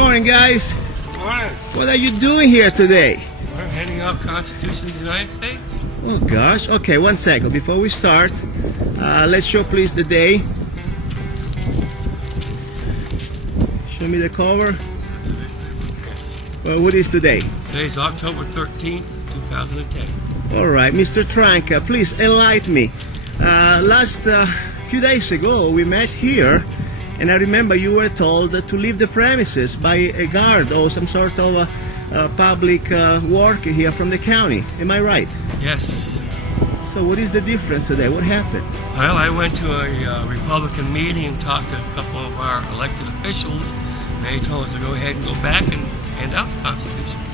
morning, guys. Morning. What are you doing here today? We're handing out Constitutions of the United States. Oh gosh. Okay, 1 second before we start. Let's show please the day. Show me the cover. Yes. Well, what is today? Today's October 13th, 2010. All right, Mr. Tranca, please enlighten me. Last few days ago, we met here, and I remember you were told to leave the premises by a guard or some sort of public worker here from the county. Am I right? Yes. So what is the difference today? What happened? Well, I went to a Republican meeting and talked to a couple of our elected officials, and they told us to go ahead and go back and hand out the Constitutions.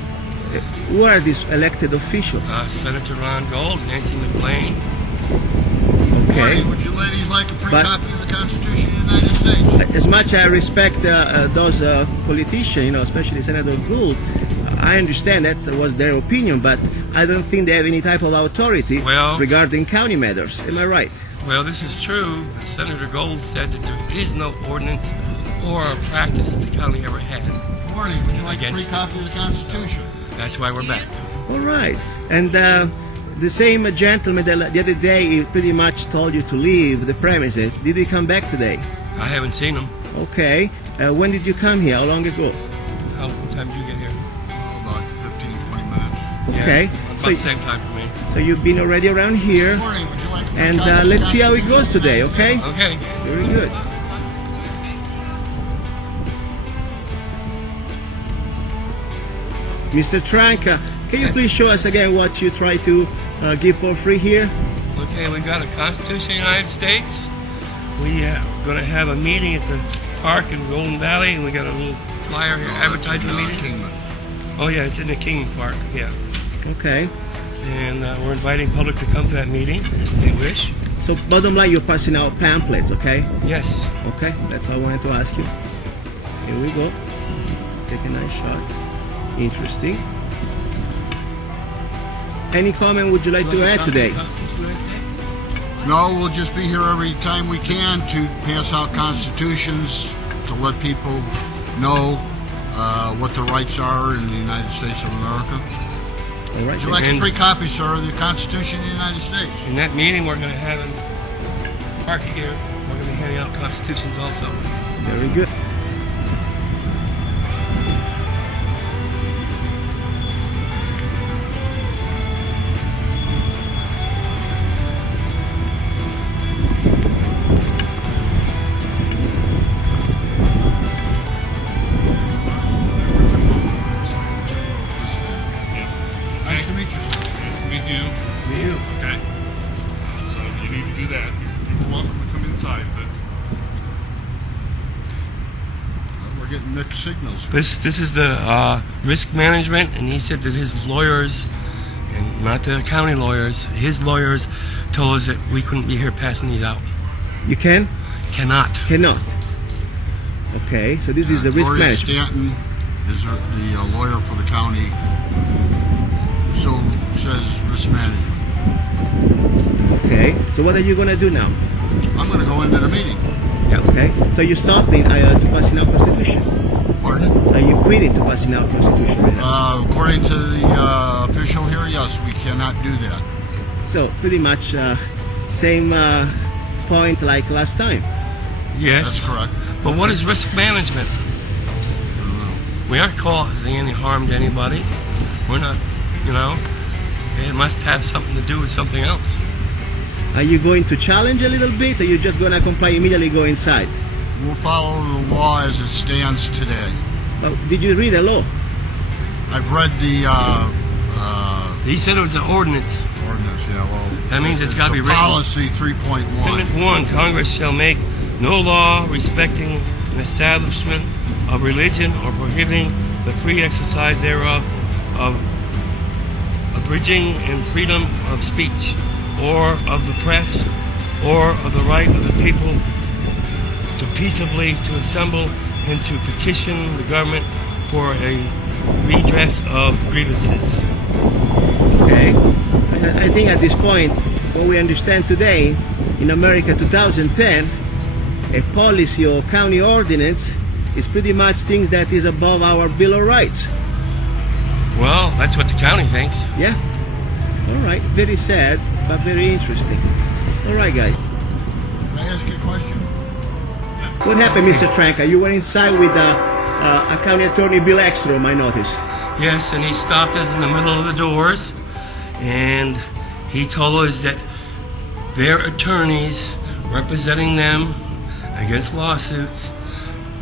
Who are these elected officials? Senator Ron Gold, Nancy McLean. Okay. Would you ladies like a free copy of the Constitution of the United States? As much as I respect those politicians, especially Senator Gould, I understand that was their opinion, but I don't think they have any type of authority regarding county matters. Am I right? Well, this is true. Senator Gold said that there is no ordinance or practice that the county ever had. Morning. Would you like a free copy of the Constitution? That's why we're back. All right. And the same gentleman that the other day he pretty much told you to leave the premises. Did he come back today? I haven't seen him. Okay. When did you come here? How long ago? What time did you get here? About 15, 20 minutes. Okay. Yeah, about the same time for me. So you've been already around here. Morning. Would you like a free And copy of the let's see how it goes Constitution? today, okay? Okay. Very good. Mr. Tranca, can you please show us again what you try to give for free here? Okay, we got a Constitution of the United States. We are going to have a meeting at the park in Golden Valley, and we got a little flyer here advertising the meeting. Kingman. Oh yeah, it's in the King Park, yeah. Okay. And we're inviting public to come to that meeting if they wish. So bottom line, you're passing out pamphlets, okay? Yes. Okay, that's all I wanted to ask you. Here we go. Take a nice shot. Interesting. Any comment would you like to add today? No, we'll just be here every time we can to pass out constitutions, to let people know what their rights are in the United States of America. All right. Would you like a free copy, sir, of the Constitution of the United States? In that meeting we're going to have in the park here, we're going to be handing out Constitutions also. Very good. Nice to meet you, sir. Nice to meet you. To you. Okay. So you need to do that. You're welcome to come inside, but We're getting mixed signals. This is the risk management, and he said that his lawyers, and not the county lawyers, his lawyers told us that we couldn't be here passing these out. You can? Cannot. Cannot. Okay, so this is the risk Gloria management. Stanton is the lawyer for the county. So says risk management. Okay, so what are you going to do now? I'm going to go into the meeting. Okay, so you're stopping to passing out Constitution. Pardon? Are you quitting to passing out Constitution right now? According to the official here, yes, we cannot do that. So pretty much same point like last time. Yes. That's correct. But what is risk management? I don't know. We aren't causing any harm to anybody. We're not, it must have something to do with something else. Are you going to challenge a little bit, or you just going to comply immediately go inside? We'll follow the law as it stands today. Did you read the law? I've read the He said it was an ordinance. ordinance, yeah, well... That means it's gotta be written. Policy 3.1. Amendment 1, Congress shall make no law respecting an establishment of religion or prohibiting the free exercise thereof, of abridging in freedom of speech, or of the press, or of the right of the people to peaceably to assemble and to petition the government for a redress of grievances. Okay. I think at this point, what we understand today, in America 2010, a policy or county ordinance It's pretty much things that is above our Bill of Rights. Well, that's what the county thinks. Yeah. All right. Very sad, but very interesting. All right, guys. Can I ask you a question? What happened, Mr. Tranca? You were inside with County Attorney Bill Ekstrom, I noticed. Yes, and he stopped us in the middle of the doors, and he told us that their attorneys representing them against lawsuits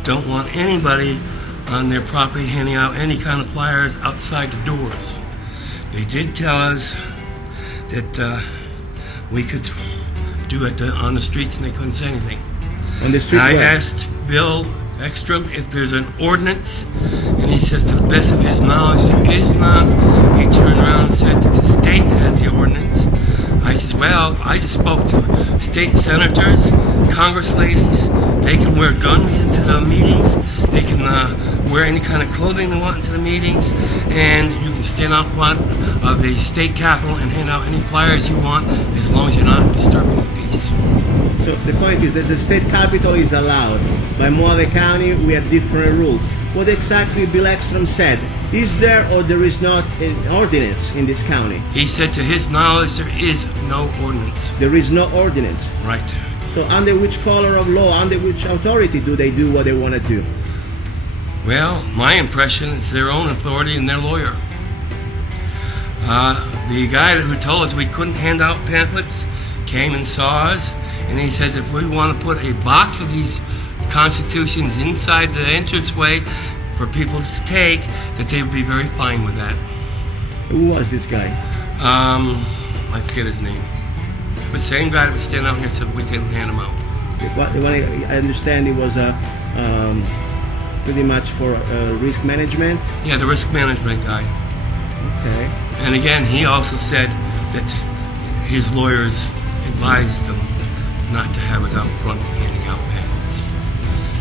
don't want anybody on their property handing out any kind of flyers outside the doors. They did tell us that we could do it on the streets, and they couldn't say anything. On the street. I asked Bill Ekstrom if there's an ordinance, and he says to the best of his knowledge there is none. He turned around and said that the state has the ordinance. I says, well, I just spoke to state senators, Congress ladies. They can wear guns into the meetings. They can wear any kind of clothing they want into the meetings, and you can stand out front of the state capitol and hand out any flyers you want, as long as you're not disturbing the peace. So the point is that the state capitol is allowed. By Mohave County, we have different rules. What exactly Bill Ekstrom said? Is there or there is not an ordinance in this county? He said to his knowledge there is no ordinance. There is no ordinance. Right. So under which color of law, under which authority do they do what they want to do? Well, my impression is their own authority and their lawyer. The guy who told us we couldn't hand out pamphlets came and saw us, and he says if we want to put a box of these constitutions inside the entranceway for people to take, that they would be very fine with that. Who was this guy? I forget his name. The same guy that was standing out here said we couldn't hand them out. What I understand, it was pretty much for risk management. Yeah, the risk management guy. Okay. And again, he also said that his lawyers advised them not to have us out front handing out pamphlets.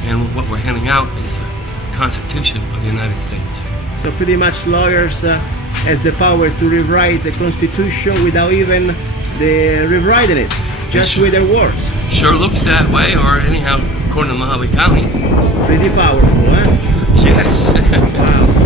And what we're handing out is the Constitution of the United States. So pretty much lawyers has the power to rewrite the Constitution without even the rewriting it, just with their words. Sure looks that way, or anyhow, according to Mohave County. Pretty powerful, huh? Yes. Wow.